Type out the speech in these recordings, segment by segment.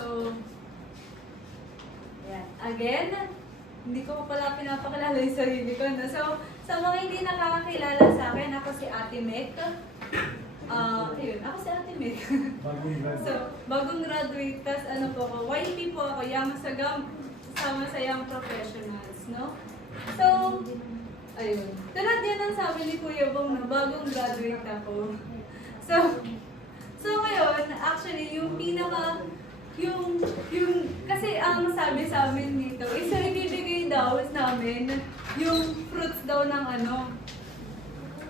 So, yan. Again, hindi ko pala pinapakilala yung sarili ko. No? So, sa mga hindi nakakakilala sa akin, ako si Ate Mek. Ayun, ako si Ate Mek. So, bagong graduate, tas ano po ako, YP po ako, Young Sagam, kasama sa Young Professionals, no? So, ayun. Tulad yan ang sabi ni Kuya Bong na bagong graduate ako. So ngayon, actually, kasi ang sabi sa amin dito, isa ibibigay daw namin yung fruits daw ng ano,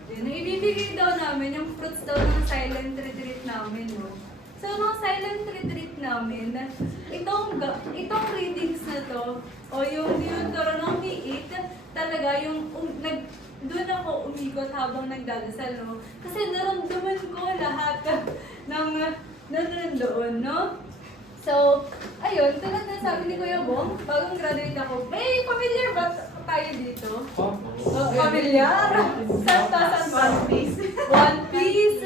yun, ibibigay daw namin yung fruits daw ng silent retreat namin, no? So, nung silent retreat namin, itong readings na to, o yung Deuteronomy 8, talaga yung doon ako umikot habang nagdadasal, no? Kasi naramdaman ko lahat ng nandoon, no? So, ayun, tulad na sabi ni Kuya Bong, bagong graduate ako, may familiar ba tayo dito? Familiar? Saan One Piece? One Piece?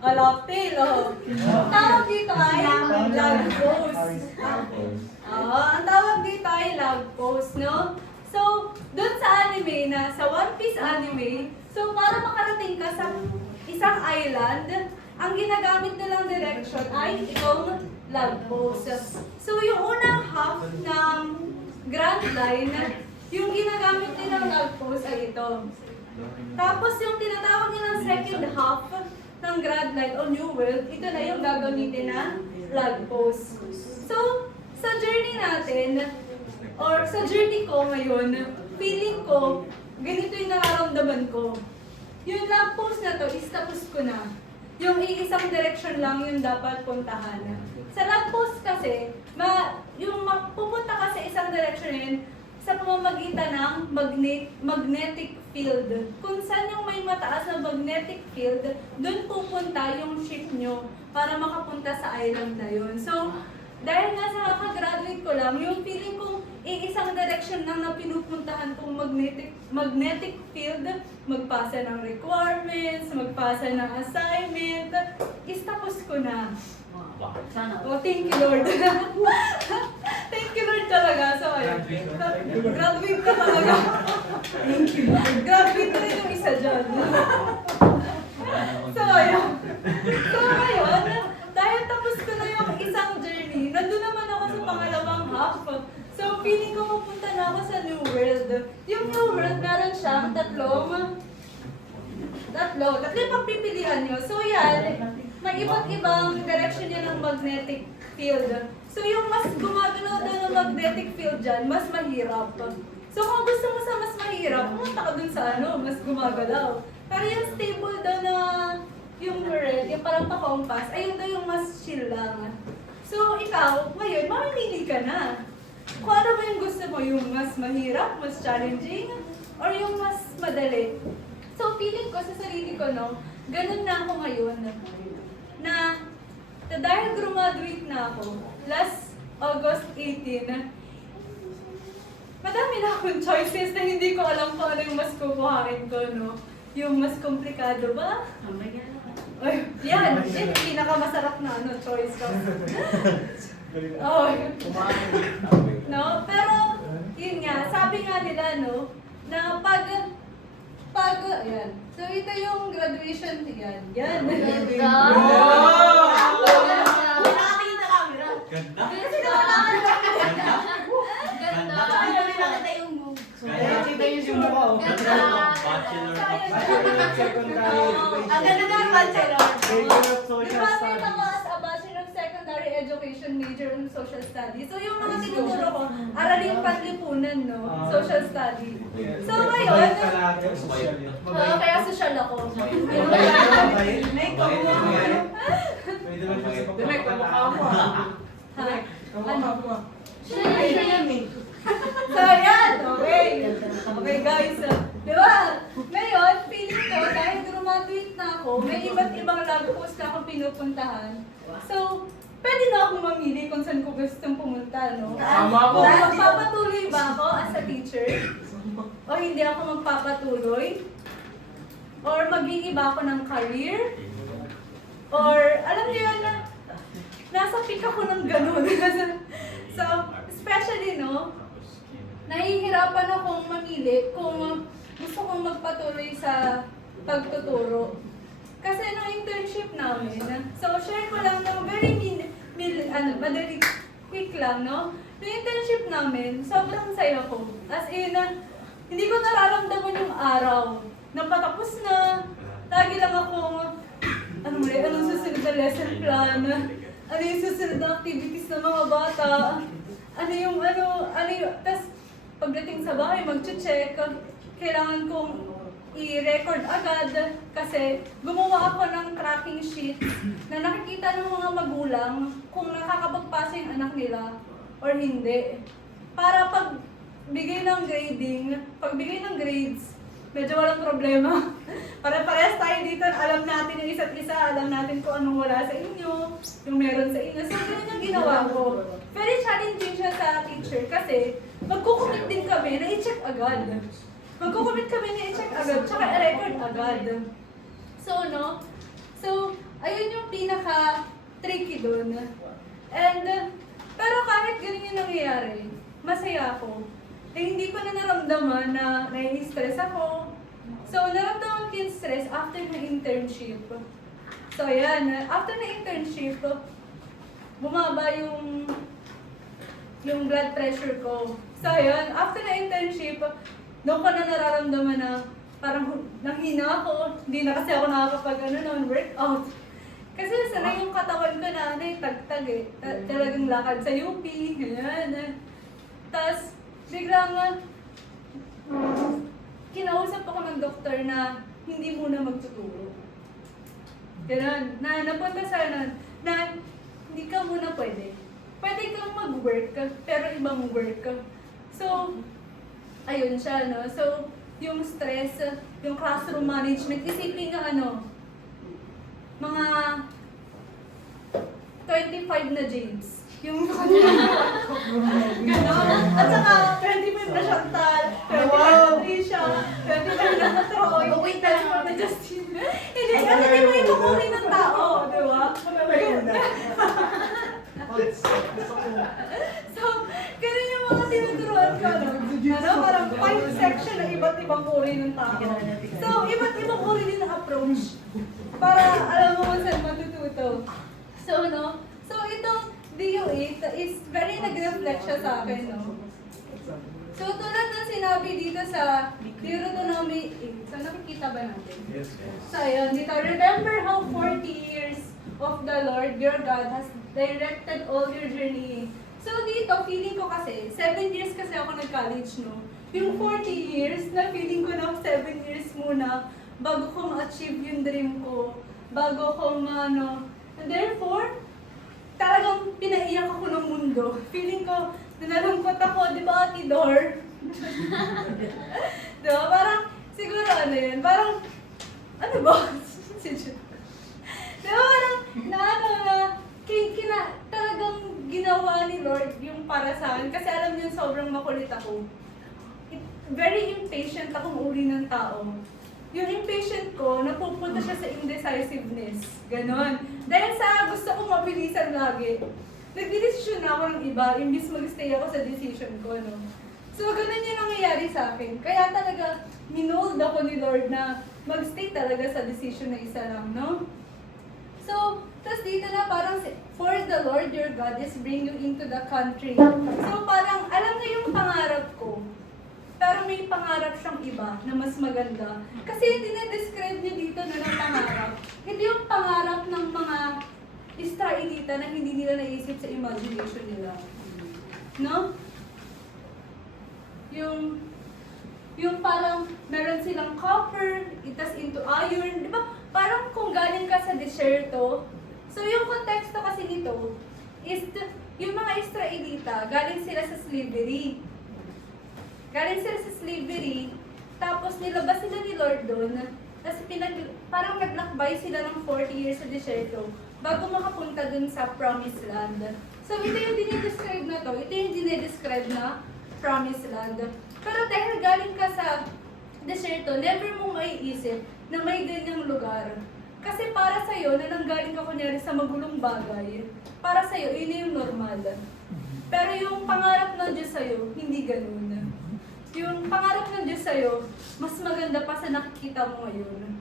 Locktail, oh. Tawag dito ay love post. Ang tawag dito ay love post, no? So, dun sa anime sa One Piece anime, so para makarating ka sa isang island, ang ginagamit nilang direction ay itong love post. So, yung unang half ng Grand Line, yung ginagamit nilang love post ay ito. Tapos, yung tinatawag nilang second half ng Grand Line o New World, ito na yung gagamitin na love post. So, sa journey natin, or sa journey ko ngayon, feeling ko, ganito yung nararamdaman ko. Yung love post na to, is tapos ko na. Yung iisang direction lang yung dapat puntahan. Sa love post kasi, yung pupunta ka sa isang direction yun, sa pamamagitan ng magnetic field. Kung saan yung may mataas na magnetic field, doon pupunta yung ship nyo para makapunta sa island na yun. So, dahil nga sa kakagraduate ko lang, yung feeling kong iisang direction lang na pinupuntahan kong magnetic field, magpasa ng requirements, magpasa ng assignment, is tapos ko na. Sana. Oh, thank you Lord. Thank you Lord talaga. So, ayun. Graduate ka talaga. Thank you. Graduate na rin yung isa dyan. So, ayun. So, ngayon, dahil tapos ko na yung isang journey, nandun naman ako sa pangalawang half. So, feeling ko pupunta na ako sa New World. Yung New World, meron siyang tatlong pagpipilian nyo. So, yan, may iba't ibang direction yan ng magnetic field. So, yung mas gumagalaw daw ng magnetic field dyan, mas mahirap. So, kung gusto mo sa mas mahirap, pumunta ka dun sa mas gumagalaw. Pero yung stable daw na yung world, yung parang pa-compass, ayun daw yung mas chill lang. So, ikaw, ngayon, mamimili ka na. Kung ano ba yung gusto mo, yung mas mahirap, mas challenging, or yung mas madali. So, feeling ko sa sarili ko, no, ganun na ako ngayon. Na dahil graduate na ako, last August 18, madami na akong choices na hindi ko alam kung ano yung mas kukuhain ko, no? Yung mas komplikado ba? Ay, yan yung pinakamasarap na choice ko. Oh. No, pero yun nga, sabi nga nila, no, na pag ayan. So ito yung graduation, yan. Yan. Ganda! Nakakita camera. Ganda! Ganda! Ganda! Ayaw rin nakita yung move. Kita yung mukha. Ganda! Bachelor of Ang ganda ng bachelor. Graduate ako as a Bachelor of Secondary Education major in Social Studies. So yung mga tinuturo ko, aralin panlipunan, no? Social Study. So ngayon, kaya social ako. May kumuha. Demek, kamukha mo. Ano? Siya yan eh. So yan, okay. Okay guys, di ba? Ngayon, feeling ko, dahil graduate na ako, may iba't ibang lab post na akong pinupuntahan. So, pwede na akong mamili kung saan ko gustong pumunta, no? Tama ko. Magpapatuloy ba ako as a teacher? O hindi ako magpapatuloy? Or mag-iiba ako ng career? Or, alam niyo yun na, nasa peak ako ng ganun. So, especially, no, nahihirapan akong mamili kung gusto kong magpatuloy sa pagtuturo. Kasi nung internship namin, so share ko lang ng very madali, quick lang, no? Nung internship namin, sobrang saya ko. As in, hindi ko nararamdaman yung araw. Nang patapos na, lagi lang akong, anong susunod na lesson plan, ano yung susunod na activities ng mga bata, tas pagdating sa bahay, mag-check, kailangan kong i-record agad kasi gumawa ako ng tracking sheet na nakikita ng mga magulang kung nakakapagpasa yung anak nila or hindi. Para pag bigay ng grading, pag bigay ng grades, medyo walang problema. Para parehas tayo dito, alam natin yung isa't isa, alam natin kung anong wala sa inyo, yung meron sa inyo. So, ganun yung ginawa ko. Very challenging siya sa teacher kasi magkukumit din kami na i-check agad. Magkukumit kami na i-check agad, tsaka i-record agad. So, no? So, ayun yung pinaka-tricky dun. And, pero kahit ganun yung nangyayari, masaya ako. Eh, hindi ko na naramdaman na nai-stress ako. So, naramdaman ko yung stress after na internship. So, ayan. After na internship, bumaba yung blood pressure ko. So, ayan. After na internship, doon ko na nararamdaman na parang nanghina ako. Hindi na kasi ako workout. Kasi sanay yung katawan ko na tagtag eh. Talagang lakad sa UP. Ayan. Tapos, biglang kinausap ako ng doktor na hindi muna magtuturo. Ganun. Na napunta sa na hindi ka muna pwede. Pwede kang mag-work, pero ibang work. So, ayun siya, no? So, yung stress, yung classroom management, isipin nga mga 25 na James. Yung gano'n. At saka, 25 na Chantal, 25 na Trisha, 25 na Troy, 25 na Justin. Hindi, kasi di mo ipupuri ng tao, di ba? So, ganun yung mga tinuturuan ko, no? Parang 5 section na iba't ibang uri ng tao. So, iba't ibang uri din ng approach. Para alam mo kung saan matututo. So, no? So, itong DO8 is very nag-reflect siya sa akin, no? So, tulad ng sinabi dito sa Deuteronomy 8, so nakikita ba natin? Yes. So, ayun, dito, remember how 40 years of the Lord your God has directed all your journey. So, dito, feeling ko kasi, 7 years kasi ako nag-college, no? Yung 40 years, na feeling ko na 7 years muna bago ko ma-achieve yung dream ko, bago ko and therefore, talagang pinaiyak ako ng mundo. Feeling ko, nalungkot ako, di ba, Ate Dor? Diba? Parang, siguro yun, parang, ano ba? Diba, parang, talagang ginawa ni Lord yung para sa akin. Kasi alam niyo, sobrang makulit ako. Very impatient akong uri ng tao. Yung impatient ko, napupunta siya sa indecisiveness. Ganon. Dahil sa gusto kong mabilisan lagi, nagdidesisyon na ako ng iba, imbis mag-stay ako sa decision ko, no? So, ganun yung nangyayari sa akin. Kaya talaga, minold ako ni Lord na mag-stay talaga sa decision na isa lang, no? So, tas dito na parang, for the Lord your God is bring you into the country. So, parang, alam na yung pangarap ko. Pero may pangarap siyang iba na mas maganda. Kasi yung dinedescribe niya dito na ng pangarap, hindi yung pangarap ng mga Israelita na hindi nila naisip sa imagination nila. No? Yung parang meron silang copper, itas into iron, di ba? Parang kung galing ka sa desierto, so yung konteksto kasi nito is yung mga Israelita, galing sila sa slavery. Galing sila sa slavery, tapos nilabas sila ni Lord doon, tapos parang naglakbay sila ng 40 years sa desierto bago makapunta doon sa promised land. So ito yung dinidescribe na to, ito yung dinidescribe na promised land. Pero dahil galing ka sa desierto, never mo maiisip na may ganyang lugar Kasi para sa'yo, na nanggaling ka kunyari sa magulong bagay, para sa'yo, yun na yung normal. Pero yung pangarap ng Diyos sa'yo, hindi ganun. Yung pangarap ng Diyos sa'yo, mas maganda pa sa nakikita mo ngayon.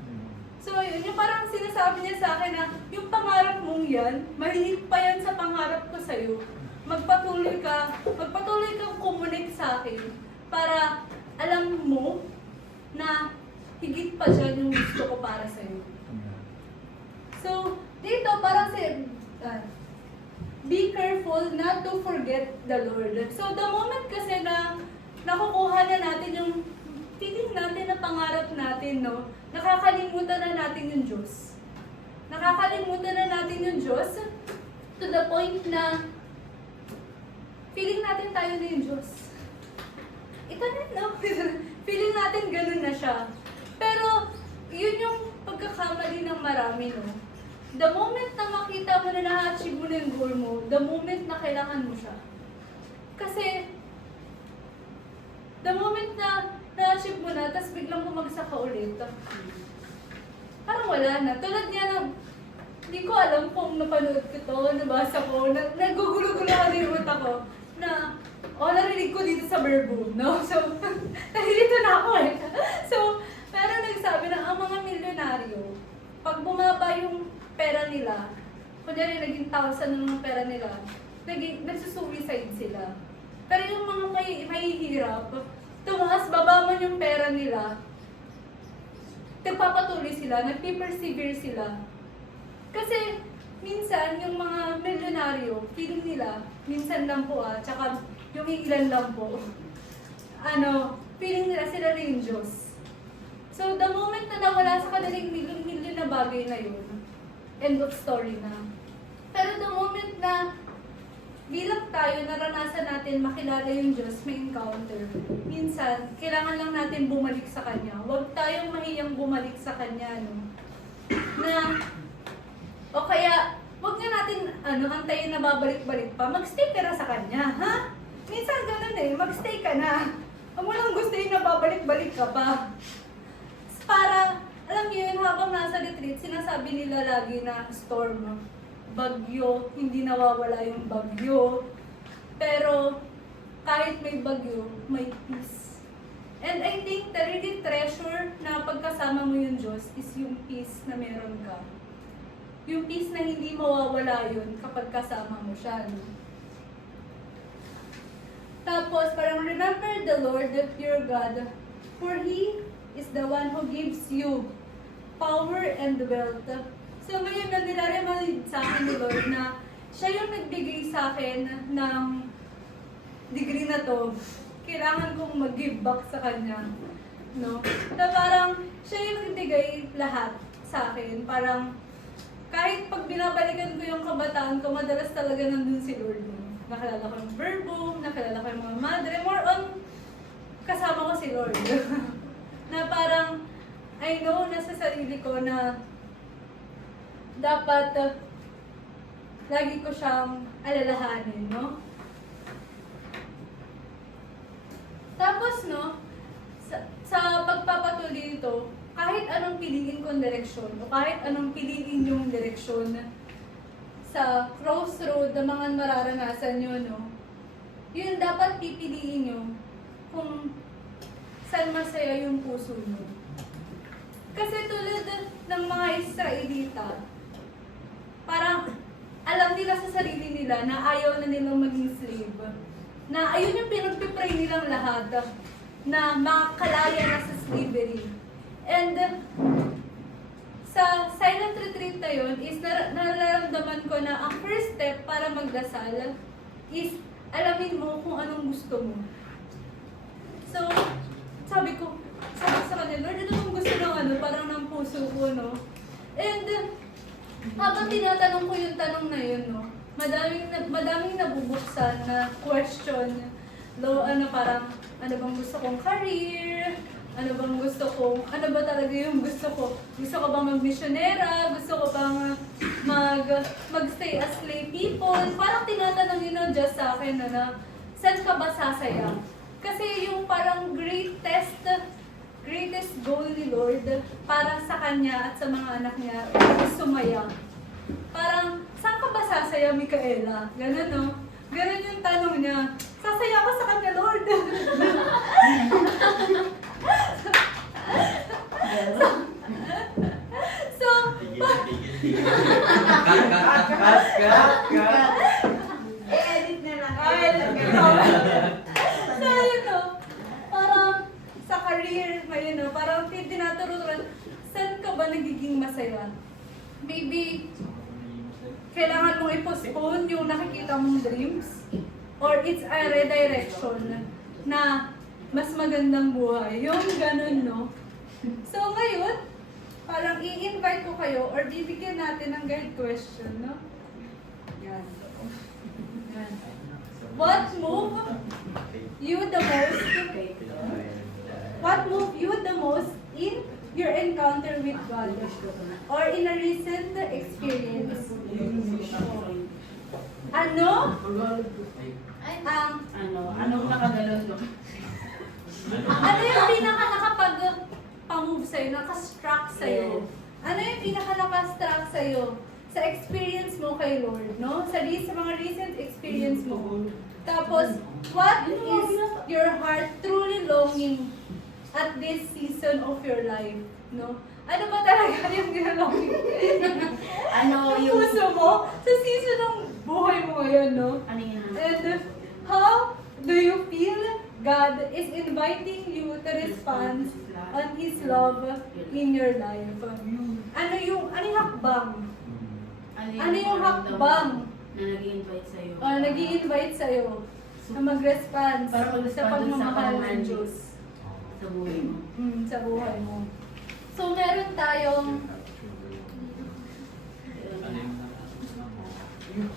So yun, yung parang sinasabi niya sa akin na, yung pangarap mong yan, mahigit pa yan sa pangarap ko sa'yo. Magpatuloy kang kumunik sa akin para alam mo na higit pa dyan yung gusto ko para sa'yo. So, dito parang be careful not to forget the Lord. So, the moment kasi na nakukuha na natin yung feeling natin na pangarap natin, no? Nakakalimutan na natin yung Diyos. Nakakalimutan na natin yung Diyos to the point na feeling natin tayo na yung Diyos. Ito na, no? Feeling natin ganun na siya. Pero, yun yung pagkakamali ng marami, no? The moment na makita mo na na-achieve mo na yung goal mo, the moment na kailangan mo siya. Kasi, the moment na na-achieve mo na, tapos biglang bumagsak ka ulit, parang wala na. Tulad niya na, hindi ko alam kung napanood ko to, nabasa ko, nagugulo-gulo ka yung utak ko, na, narinig ko dito sa Verbo, no? So, nalilito na ako eh. So, parang nagsabi na, ang mga milyonaryo, pag bumaba yung pera nila, kunyari naging 1,000 ng mga pera nila, nagsusuicide sila. Pero yung mga mahihirap, tumaas, baba man yung pera nila, nagpapatuloy sila, nagpipersevere sila. Kasi, minsan, yung mga milyonaryo, feeling nila, minsan lang po tsaka yung ilan lang po, feeling nila sila rin yung Diyos. So, the moment na nawala sa kanilang milyon na bagay na yun, end of story na. Pero the moment na bilang tayo, naranasan natin makilala yung Diyos, may encounter. Minsan, kailangan lang natin bumalik sa Kanya. Huwag tayong mahiyang bumalik sa Kanya, no? O kaya, huwag nga natin, antayin na babalik-balik pa. Mag-stay ka na sa Kanya, ha? Minsan ganun mag-stay ka na. Huwag mo lang gusto na babalik-balik ka pa. Para, alam niyo yun, habang nasa retreat, sinasabi nila lagi na storm, bagyo, hindi nawawala yung bagyo. Pero, kahit may bagyo, may peace. And I think the really treasure na pagkasama mo yung Diyos is yung peace na meron ka. Yung peace na hindi mawawala yun kapag kasama mo siya. No? Tapos, parang remember the Lord your God, for He is the one who gives you power and wealth. So ngayon na nilaremind sa akin ni Lord na siya yung nagbigay sa akin ng degree na to. Kailangan kong mag-give back sa Kanya. No? Na parang siya yung nagbigay lahat sa akin. Parang kahit pag binabalikan ko yung kabataan ko, madalas talaga nandun si Lord. Nakilala ko yung Verbo, nakilala ko yung mga madre, more on kasama ko si Lord. Na parang, I know na sa sarili ko na dapat lagi ko siyang alalahanin, no? Tapos, no, sa pagpapatuloy ito, kahit anong piliin kong direksyon, o kahit anong piliin yung direksyon sa crossroad na mga mararanasan nyo, no, yun dapat pipiliin nyo kung saan masaya yung puso mo. Kasi tulad ng mga Israelita, parang alam nila sa sarili nila na ayaw na nilang maging slave. Na ayun yung pinagpipray nilang lahat, na makakalaya na sa slavery. And sa silent retreat na yun, is nararamdaman ko na ang first step para magdasal is alamin mo kung anong gusto mo. So, sabi ko sa kanila, Lord, ito kung gusto ng parang ng puso ko, no? And, habang tinatanong ko yung tanong na yun, no? Madaming nabubuksan na question. Parang, ano bang gusto kong career? Ano ba talaga yung gusto ko? Gusto ko bang mag-missionera? Gusto ko bang mag-stay as lay people? Parang tinatanong yun ng Diyos sa akin, na saan ka ba sasaya? Kasi yung parang great test greatest goal ni Lord para sa kanya at sa mga anak niya is sumaya. Parang, saan ka ba sasaya, Micaela? Ganun, no? Ganun yung tanong niya. Sasaya ako sa kanya, Lord. So, I-edit na lang. So, yun no, parang sa career ngayon, no, parang tinaturuan, saan ka ba nagiging masaya? Maybe, kailangan mong i-postpone yung nakikita mong dreams, or it's a redirection na mas magandang buhay. Yung ganun, no? So, ngayon, parang i-invite ko kayo or bibigyan natin ng guide question, no? Yan. Yan. What moved you the most? What moved you the most in your encounter with God or in a recent experience? Ano? Anong nakagalaw doon? Ano yung pinaka nakapag-pamove sa'yo, nakastruck sa'yo? Ano yung pinaka nakastruck sa'yo sa experience mo kay Lord, no? Sa mga recent experience mo. Tapos, what is your heart truly longing at this season of your life, no? Ano ba talaga yung ginalonging? Ano Ang yung... puso mo sa season ng buhay mo ngayon, no? Ano yun? And how do you feel God is inviting you to respond on His love in your life? Ano yung hakbang? Ano yung hakbang Na nag-i-invite sa'yo? nag-i-invite sa'yo na mag-respond Para mag-respond sa dun sa pagmamahal ng pagmamahal Diyos Sa buhay mo. sa buhay mo. So, meron tayong